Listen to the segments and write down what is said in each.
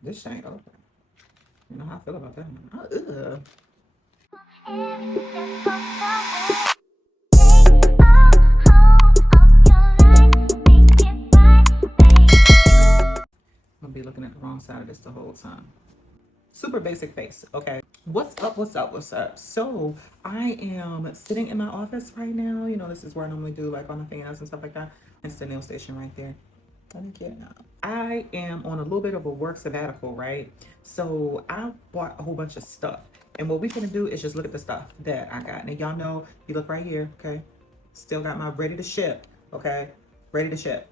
This ain't open. You know how I feel about that one. Oh, ugh. I'm gonna be looking at the wrong side of this the whole time. Super basic face, okay? What's up, what's up, what's up? So I am sitting in my office right now. You know, this is where I normally do like all my fingernails and stuff like that. It's the nail station right there. Let me get it now. I am on a little bit of a work sabbatical, right? So I bought a whole bunch of stuff. And what we're gonna do is just look at the stuff that I got. And y'all know, you look right here, okay? Still got my ready to ship, okay? Ready to ship.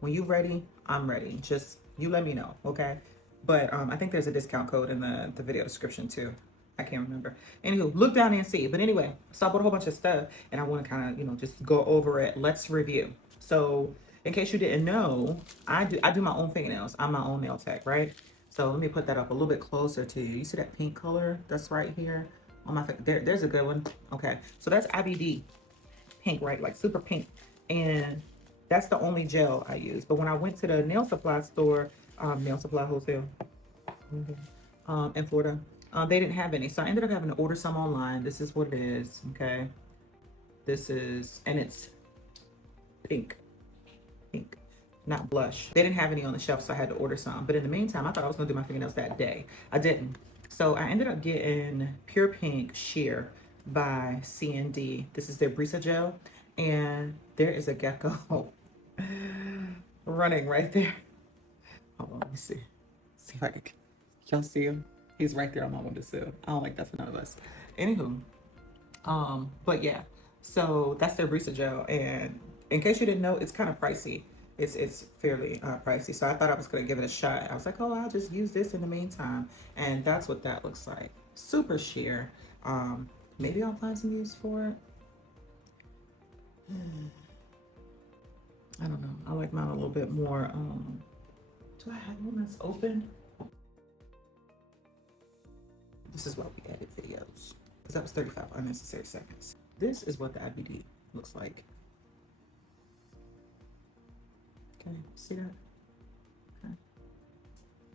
When you ready, I'm ready. Just you let me know, okay? But I think there's a discount code in the video description too. I can't remember. Anywho, look down there and see. But anyway, so I bought a whole bunch of stuff and I want to kind of, you know, just go over it. Let's review. So in case you didn't know, I do my own fingernails. I'm my own nail tech, right? So let me put that up a little bit closer to you. You see that pink color that's right here on my there's a good one. Okay, so that's IBD pink, right? Like super pink. And that's the only gel I use. But when I went to the nail supply store, nail supply wholesale in Florida, they didn't have any. So I ended up having to order some online. This is what it is, okay? This is, and it's pink, pink, not blush. They didn't have any on the shelf, so I had to order some. But in the meantime, I thought I was gonna do my fingernails that day. I didn't. So I ended up getting Pure Pink Sheer by C&D. This is their Brisa gel. And there is a gecko running right there. Hold on, let me see. See if I can, y'all see him? He's right there on my windowsill. I don't like that for none of us. Anywho, but yeah, so that's their Brisa gel. And in case you didn't know, it's kind of pricey. It's fairly pricey. So I thought I was gonna give it a shot. I was like, oh, I'll just use this in the meantime. And that's what that looks like. Super sheer. Maybe I'll find some use for it. I don't know. I like mine a little bit more. Do I have one that's open? This is why we edit videos. Because that was 35 unnecessary seconds. This is what the IBD looks like. Okay, see that? Okay.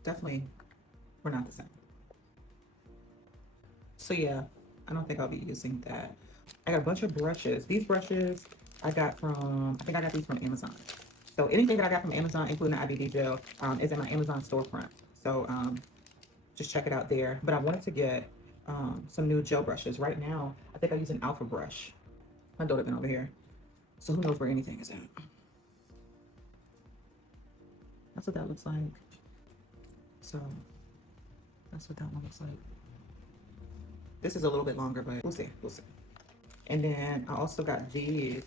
Definitely, we're not the same. So yeah, I don't think I'll be using that. I got a bunch of brushes. These brushes I got from, I think I got these from Amazon. So anything that I got from Amazon, including the IBD gel, is in my Amazon storefront. So just check it out there. But I wanted to get some new gel brushes. Right now, I think I use an Alpha brush. My daughter been over here. So who knows where anything is at. That's what that looks like. So that's what that one looks like. This is a little bit longer, but we'll see, we'll see. And then I also got these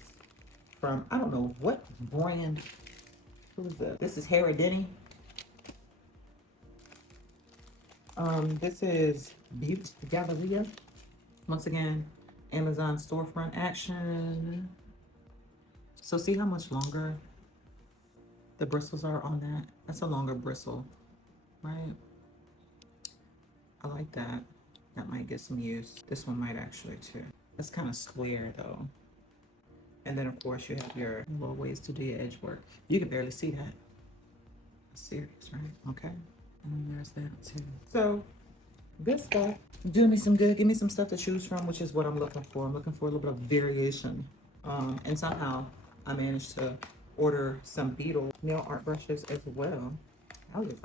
from, I don't know what brand. Who is this? This is Denny. This is BeautPal. Once again, Amazon storefront action. So see how much longer the bristles are on that? That's a longer bristle, right? I like that. That might get some use. This one might actually too. That's kind of square though. And then of course you have your little ways to do your edge work. You can barely see that. That's serious, right? Okay. And then there's that too. So good stuff. Do me some good. Give me some stuff to choose from, which is what I'm looking for. I'm looking for a little bit of variation. And somehow I managed to order some Beetle nail art brushes as well. I was just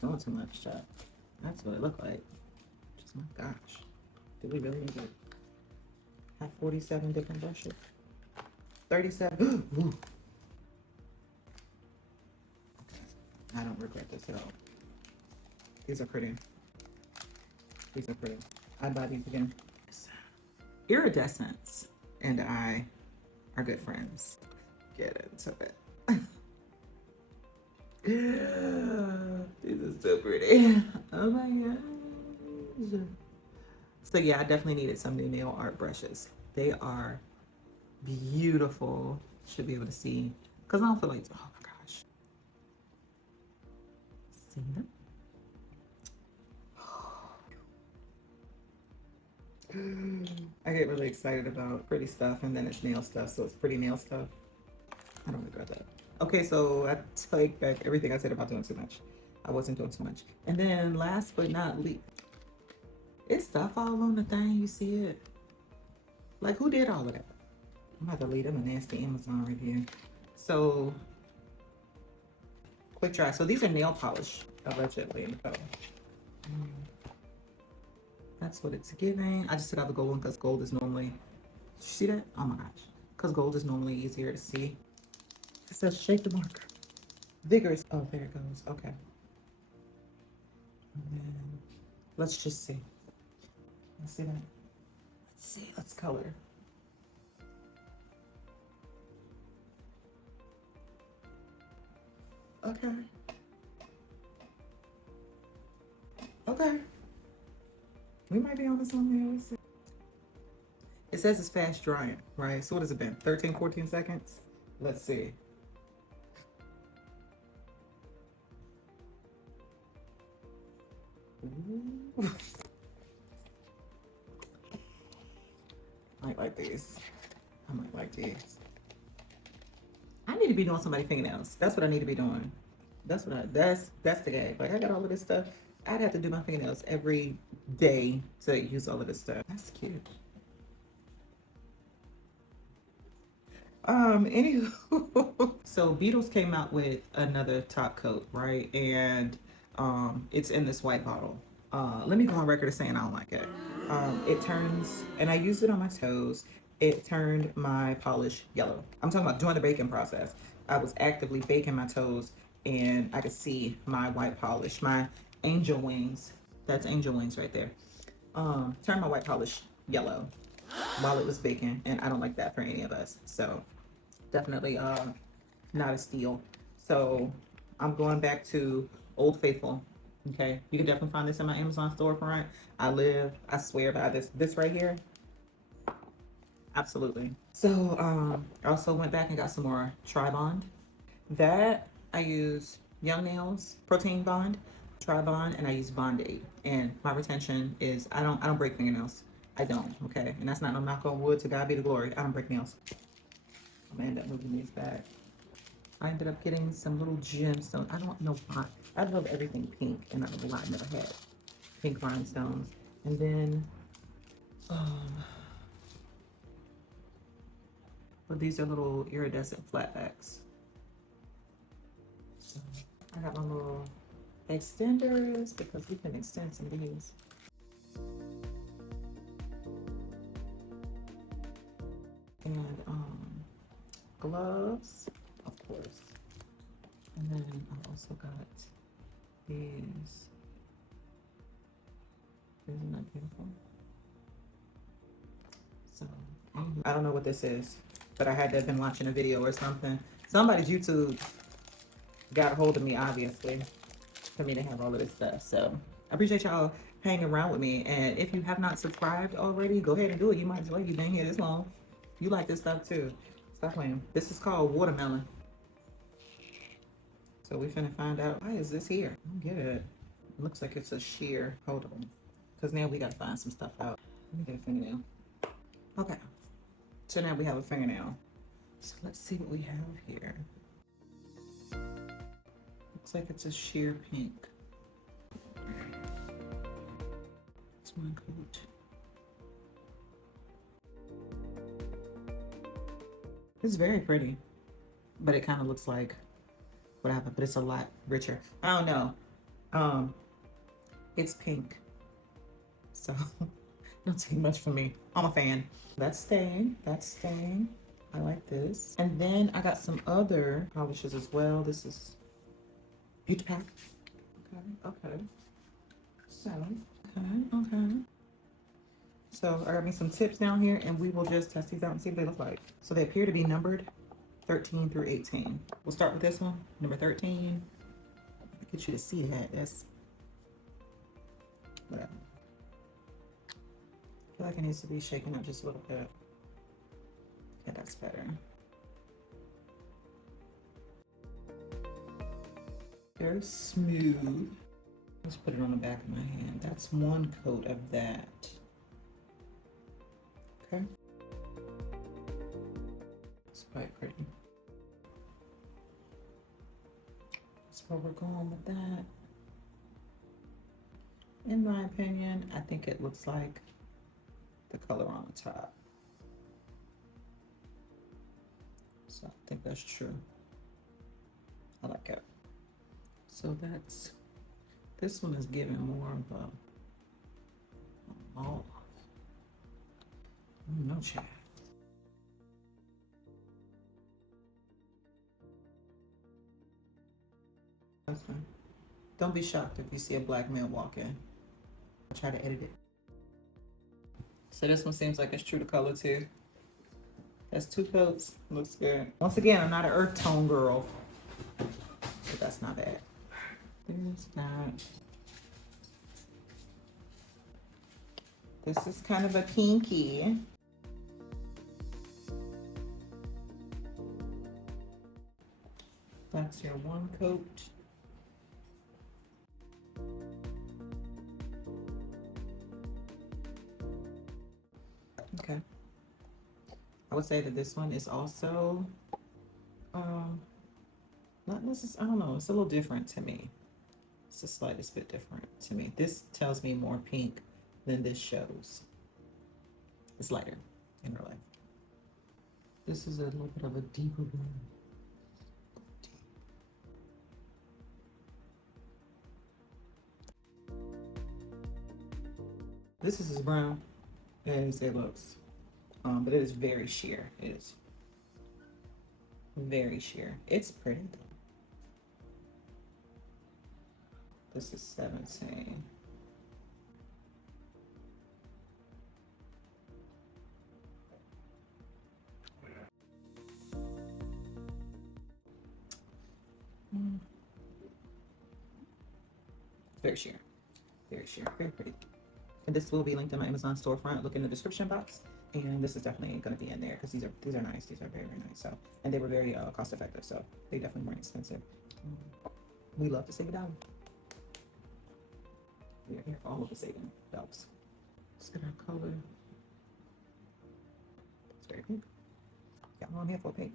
doing too much, chat. That's what it looked like. Just my gosh. Did we really need to have 47 different brushes? 37. Ooh. I don't regret this at all. These are pretty. These are pretty. I'd buy these again. Iridescence and I are good friends. Get into it. These are so pretty. Oh my gosh. So yeah, I definitely needed some new nail art brushes. They are beautiful. Should be able to see. Because I don't feel like, oh my gosh. See them? I get really excited about pretty stuff and then it's nail stuff, so it's pretty nail stuff. I don't regret that. Okay, so I take back everything I said about doing too much. I wasn't doing too much. And then last but not least, it's stuff all on the thing. You see it? Like, who did all of that? I'm about to leave them a nasty Amazon review. So, quick try. So these are nail polish, allegedly. So, that's what it's giving. I just took out the gold one because gold is normally, did you see that? Oh my gosh. Because gold is normally easier to see. It says shake the marker. Vigorous. Oh, there it goes. Okay. And then let's just see. Let's see that. Let's see. Let's color. Okay. Okay. We might be on to something else. It says it's fast drying, right? So what has it been? 13, 14 seconds? Let's see. Ooh. I might like these. I might like these. I need to be doing somebody's fingernails. That's what I need to be doing. That's the gag. Like, I got all of this stuff. I'd have to do my fingernails every day to use all of this stuff. That's cute. Anywho, so Beetles came out with another top coat, right? And it's in this white bottle. Let me go on record as saying I don't like it. It turns, and I used it on my toes. It turned my polish yellow. I'm talking about during the baking process. I was actively baking my toes, and I could see my white polish, my angel wings. That's angel wings right there. Turned my white polish yellow while it was baking, and I don't like that for any of us. So definitely not a steal. So I'm going back to Old Faithful. Okay, you can definitely find this in my Amazon storefront. I swear by this right here. Absolutely. So I also went back and got some more Tri-Bond. That I use Young Nails Protein Bond, Tri-Bond, and I use Bond-Aid. And my retention is I don't break fingernails. I don't, okay? And that's not no knock on wood, to God be the glory. I don't break nails. I'm gonna end up moving these back. I ended up getting some little gemstones. I don't know why. I love everything pink, and I don't know why I never had pink rhinestones. And then, but these are little iridescent flatbacks. So I got my little extenders because we can extend some of these. And gloves, of course. And then I also got these. Isn't that beautiful? So I don't know what this is, but I had to have been watching a video or something. Somebody's YouTube got a hold of me, obviously, for me to have all of this stuff. So I appreciate y'all hanging around with me. And if you have not subscribed already, go ahead and do it. You might as well. You've been here this long. You like this stuff too. Stop playing. This is called watermelon. So we finna find out, why is this here? I don't get it. It looks like it's a sheer. Hold on. Because now we gotta find some stuff out. Let me get a fingernail. Okay. So now we have a fingernail. So let's see what we have here. Looks like it's a sheer pink. It's one coat. It's very pretty, but it kind of looks like what happened, but it's a lot richer. I don't know. It's pink, so don't take much from me. I'm a fan. That's staying. That's staying. I like this. And then I got some other polishes as well. This is BeautPal. Okay. So, okay. So I got me some tips down here, and we will just test these out and see what they look like. So they appear to be numbered 13 through 18. We'll start with this one, number 13. I'll get you to see that. That's whatever. I feel like it needs to be shaken up just a little bit. Yeah, that's better. Very smooth. Let's put it on the back of my hand. That's one coat of that. Okay. It's quite pretty. So we're going with that. in my opinion, I think it looks like the color on the top. So I think that's true. I like it. So that's, this one is giving more of a mauve. No chat. Don't be shocked if you see a black man walk in. I'll try to edit it. So this one seems like it's true to color too. That's 2 coats. Looks good. Once again, I'm not an earth tone girl, but that's not bad. There's that. This is kind of a pinky. That's your 1 coat. Okay. I would say that this one is also, not necessarily, I don't know, it's a little different to me. It's the slightest bit different to me. This tells me more pink than this shows. It's lighter in real life. This is a little bit of a deeper blue. This is as brown as it looks, but it is very sheer. It is very sheer. It's pretty though. This is 17. Very sheer. Very sheer. Very pretty. And this will be linked in my Amazon storefront. Look in the description box. And this is definitely going to be in there because these are nice. These are very, very nice. So, and they were very cost effective. So they definitely weren't expensive. We love to save a dollar. We are here for all of the saving dollars. Let's get our color. It's very pink. Yeah, I'm here for pink.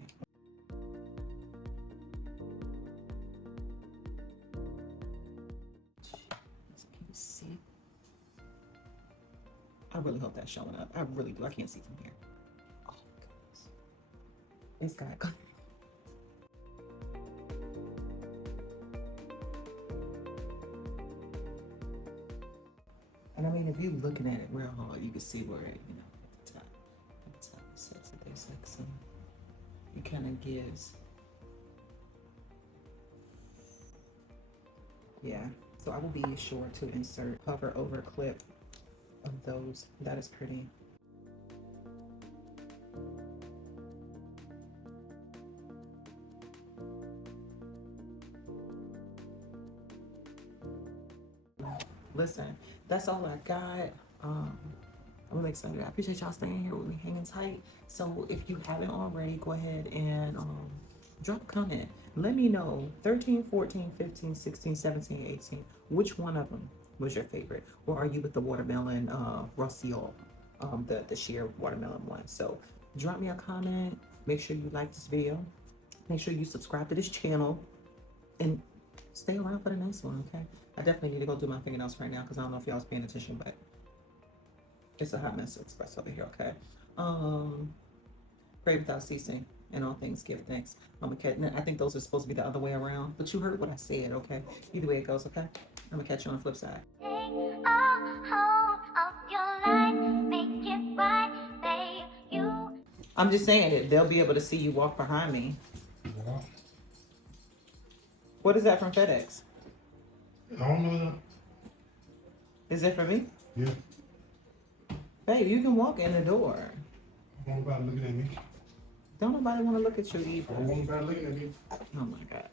Can you see? I really hope that's showing up. I really do. I can't see from here. Oh my goodness. It's got. And I mean, if you're looking at it real hard, you can see where it, you know, at the top it says that there's like some, it kind of gives. Yeah. So I will be sure to insert hover over clip of those. That is pretty. Listen, that's all I got. I'm really excited. I appreciate y'all staying here with me, hanging tight. So if you haven't already, go ahead and drop a comment. Let me know 13, 14, 15, 16, 17, 18. Which one of them was your favorite? Or are you with the watermelon Rossiol, the sheer watermelon one? So drop me a comment. Make sure you like this video. Make sure you subscribe to this channel. And stay around for the next one, okay? I definitely need to go do my fingernails right now because I don't know if y'all was paying attention, but it's a hot mess express over here, okay? Pray without ceasing, and all things give thanks. I think those are supposed to be the other way around, but you heard what I said, okay? Either way it goes, okay? I'm gonna catch you on the flip side. I'm just saying that they'll be able to see you walk behind me. Yeah. What is that from FedEx? I don't know that. Is it for me? Yeah. Babe, you can walk in the door. I don't want nobody looking at me. Don't nobody want to look at you I either. don't want nobody looking at me. Oh my God.